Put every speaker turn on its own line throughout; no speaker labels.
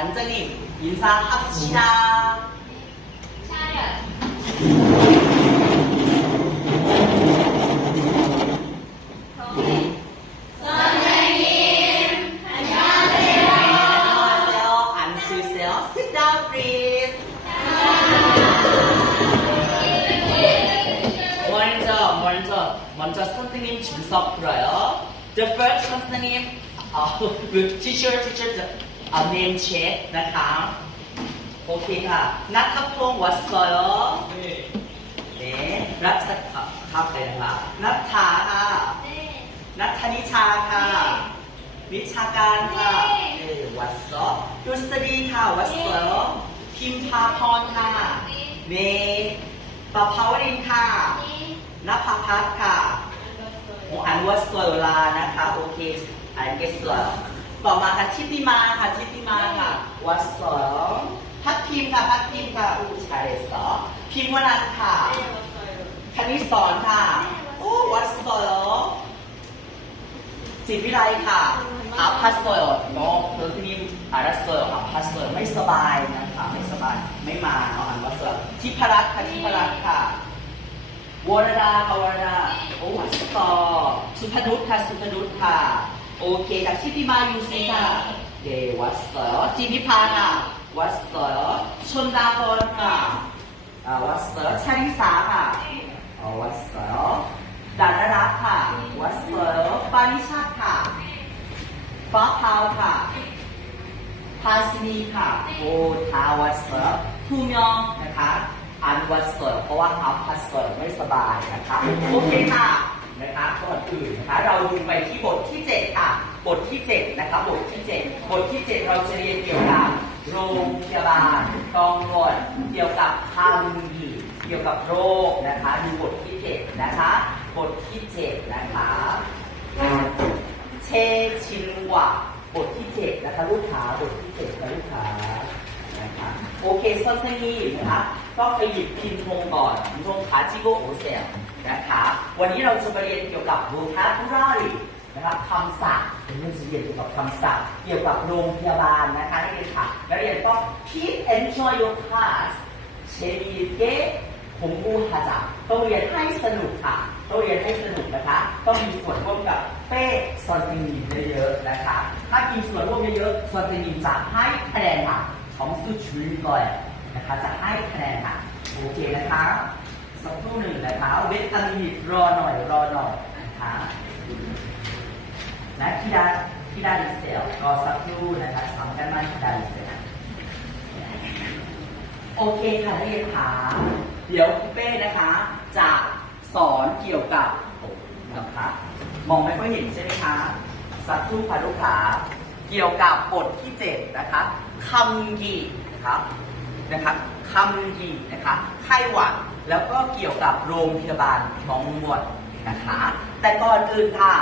단장님 인사합시다. 안녕하세요. 앉으세요. Sit down, please. 먼저, 먼저, 먼저 선생님 준석 풀어요. The first 선생님, 어, 그 teacher, เนมเช็คนะคะ โอเคค่ะนักทัพพงศ์วัสดุยเน่รัชทัพทัพลยนะคะนัทธาค่ะนัทธนิชาค่ะ วิชาการค่ะวัสดุดุสตีค่ะวัสดุพิมพาพรค่ะเมปะเพาวรินค่ะนภพัฒน์ค่ะอันวัสดุลานะคะ โอเคอันเกสโก ต่อมาค่ะทิติมาค่ะทิติมาค่ะวัดเสอพัดพิมพ์ค่ะพัดพิมพ์ค่ะผู้ชายสอพิมพ์วนันท์ค่ะคณิตสอนค่ะโอ้วัดเสอจิตวิไลค่ะอาพัสเซอร์น้องเธอที่นี่อารัสเซอร์อาพัสเซอร์ไม่สบายนะคะไม่สบายไม่มาเนาะอันวัสเซอร์ทิพรัตน์ค่ะทิพรัตน์ค่ะวรดาค่ะวรดาโอ้วัสตอสุพนุชค่ะสุพนุชค่ะ โอเคจากทิติมายูซีค่ะเดวัสเซอร์จินิพาค่ะ วัสเซอร์ชนดาพรค่ะอ่าวัสเซอร์ชาริสาค่ะเอาวัดเสอดานรักค่ะ วัดเสอปานิชาติค่ะฟ้าพาวค่ะพาสินีค่ะโอทาวัดเสอทูมยองนะคะอันวัดเสอเพราะว่าอัพพัสเสอไม่สบายนะคะโอเคค่ะ นะคะก่อนอื่นนะคะเราดูไปที่บทที่ 7 ค่ะ บทที่ 7 นะคะบทที่ 7 บทที่ 7 เราจะเรียนเกี่ยวกับโรงพยาบาลกองรวดเกี่ยวกับคำดีเกี่ยวกับโรคนะคะดูบทที่ 7 นะคะ บทที่ 7 นะคะเชชินวะบทที่ 7 นะคะลูกค้าบทที่ 7 นะลูกค้า โอเคสันสนีนะคะก็ไปหยิบพิมพ์ทงก่อนพิมพ์ทงขาจิโกโอเซลนะคะวันนี้เราจะมาเรียนเกี่ยวกับ vocabulary นะครับคำศัพท์เป็นเรื่องเรียนเกี่ยวกับคำศัพท์ เกี่ยวกับโรงพยาบาลนะคะนักเรียนค่ะนักเรียนต้อง keep enjoy your class เชมีเกผมบูฮาจับต้องเรียนให้สนุกค่ะต้องเรียนให้สนุกนะคะ ต้องมีส่วนร่วมกับเป้ซอนซินีเยอะๆนะคะ ถ้ามีส่วนร่วมเยอะๆซอนซินีจะให้คะแนนค่ะ ของสุดชีวิตเลยนะคะจะให้คะแนนค่ะโอเคนะคะสักครู่หนึ่งนะคะเวทามินรอหน่อยรอหน่อยนะคะนะที่ดาที่ดาดิเซลรอสักครู่นะคะทำกันมาที่ดาดิเซลโอเคค่ะเรียนคะเดี๋ยวคุณเป้นะคะ จะสอนเกี่ยวกับนะคะมองไม่ค่อยเห็นใช่ไหมคะสักครู่ค่ะลูกค้า เกี่ยวกับบทที่เจ็ดนะคะคำกีนะครับนะคะคำกีนะคะไข้หวัดแล้วก็เกี่ยวกับโรงพยาบาลท้องหมดนะคะ แต่ก่อนอื่นค่ะ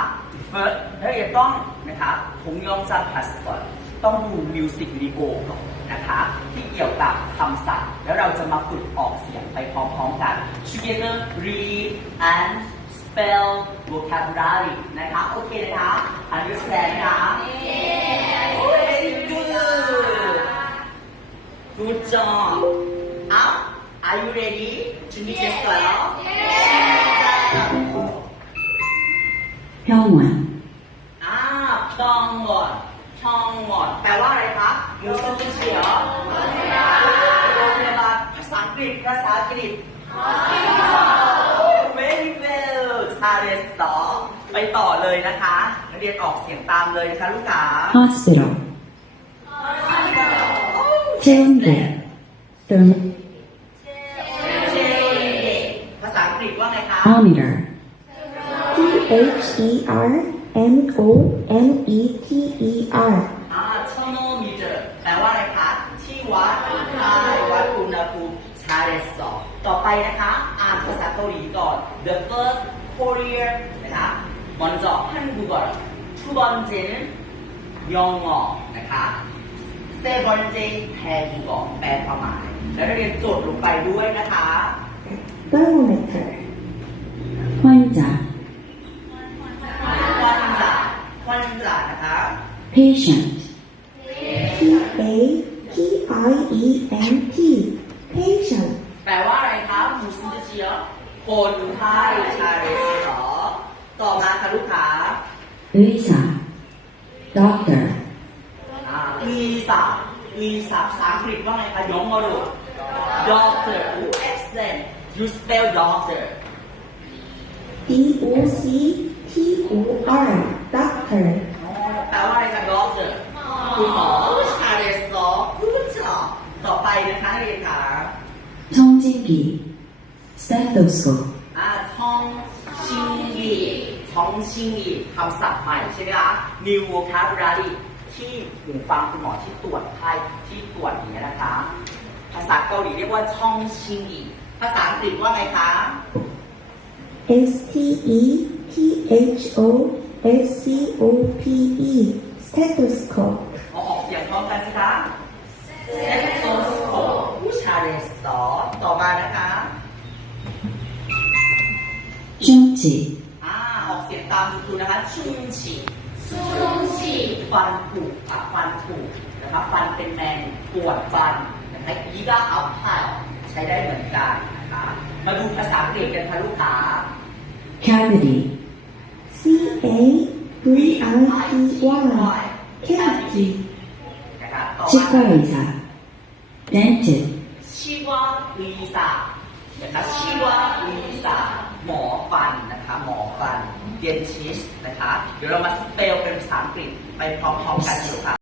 เฟิร์สเรียนต้องนะคะผมยอมจำพัสก่อนต้องดูมิวสิกวิดีโอก่อนนะคะที่เกี่ยวกับคำศัพท์ แล้วเราจะมาฝึกออกเสียงไปพร้อมๆกัน Together read and spell vocabulary นะคะ โอเคนะคะ understand นะคะ Very good Good job Up Are you ready to meet yourself?
병 원,
อ่าทองหมดทองหมดแปลว่าอะไรคะมูสลิมเชียวโรงพยาบาลภาษาอังกฤษภาษาอังกฤษ very พาเลสสองไปต่อเลยนะคะนักเรียนออกเสียงตามเลยนะคะลูกค้า
hospital children
ภาษาอังกฤษว่าไงคะ
monitor
T H E R M O M E T E R
อ่า thermometer แปลว่าอะไรคะ ที่วัดที่าวัดอุณหภูมิชาเรสสองต่อไปนะคะ ภาษาเกาหลีก่อน the first Korean นะคะ먼저 한국어 두 번째는 영어 นะคะ세 번째 태국어 แปลความหมาย แล้วนักเรียนโจทย์ลงไปด้วยนะคะ
thermometer
환자,
วันจะวันจะนะคะ
patient,
คนไข้ชาเรศหรอต่อมาค่ะลูกค้า
Lisa Doctor
ลีสาลีสาภาษาอังกฤษว่าไงคะยองมรุ Doctor who excellent you spell doctor
D O C T O R Doctor
แปลว่าอะไรคะ Doctor คุณหมอชาเลสหรอคุณจอต่อไปนะคะเรียนค่ะ
ทองจิงกี stethoscope
อ่าช่องชิงยีช่องชิงยีคำศัพท์ใหม่ใช่ไหมคะ new vocabulary ที่หูฟังคุณหมอที่ตรวจไข้ที่ตรวจอย่างนี้ยนะคะ ภาษาเกาหลีเรียกว่าช่องชิงยีภาษาอังกฤษว่าไงคะ
S T E T H O S C O P E stethoscope
เอาออกเสียงพร้อมกันสิคะเซตโซสโคผู้ชายเรสต่อต่อมานะคะ
จุนจิ
อ่าออกเสียงตามคุณครูนะคะชุนจิซูชิฟันผุค่ะฟันผุนะคะฟันเป็นแมงปวดฟันนะคะอีกาอัพพาใช้ได้เหมือนกันนะคะมาดูภาษาอังกฤษกันค่ะลูกค้า
cavity
C A V I T Y cavity
ชิคา
ริ
ซา
dentist
ชิวาลีซานะคะชิวาลีซาหมอ ฟันเดนทิสนะคะ เดี๋ยวเรามาสเปลเป็นภาษาอังกฤษไปพร้อมๆกันดูค่ะ